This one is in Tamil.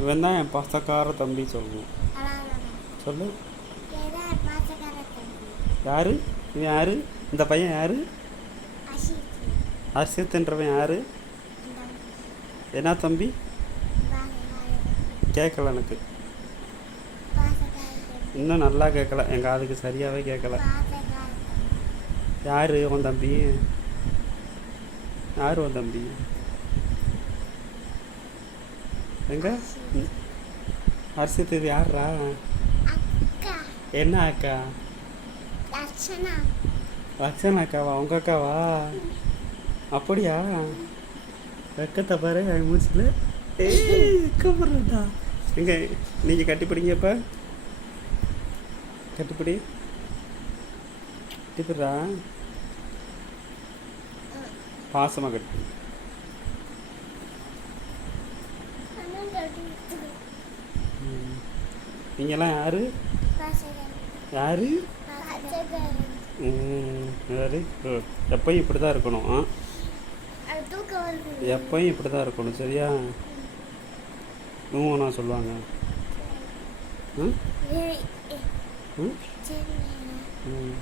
இவன் தான் என் பாசக்கார தம்பி சொல்லணும் சொல்லு. யாரு? இவன் யாரு? இந்த பையன் யாரு? அர்ஷித்ன்றவன் யாரு? என்ன தம்பி? கேட்கல எனக்கு. இன்னும் நல்லா கேட்கல எங்கள் காதுக்கு சரியாகவே கேட்கல யார் உன் தம்பி? யார் உன் தம்பி? எங்க. ஹர்ஷித் இது யார்ரா என்ன அக்கா? ரக்ஷன் அக்காவா? உங்க அக்காவா? அப்படியா? வெக்கத்தை பாரு என் மூச்சில் ஏய் கூப்பிட்றா எங்க நீங்கள் கட்டிப்பிடிங்க இப்போ. கட்டிப்பிடி. கட்டிப்பிடுறா. பாசமாக கட்டி நீங்கள்லாம் யாரு யாரு குட் எப்பயும் இப்படி தான் இருக்கணும் எப்பயும் இப்படி தான் இருக்கணும் சரியா? இவங்க நான் சொல்லுவாங்க? ம் ம்.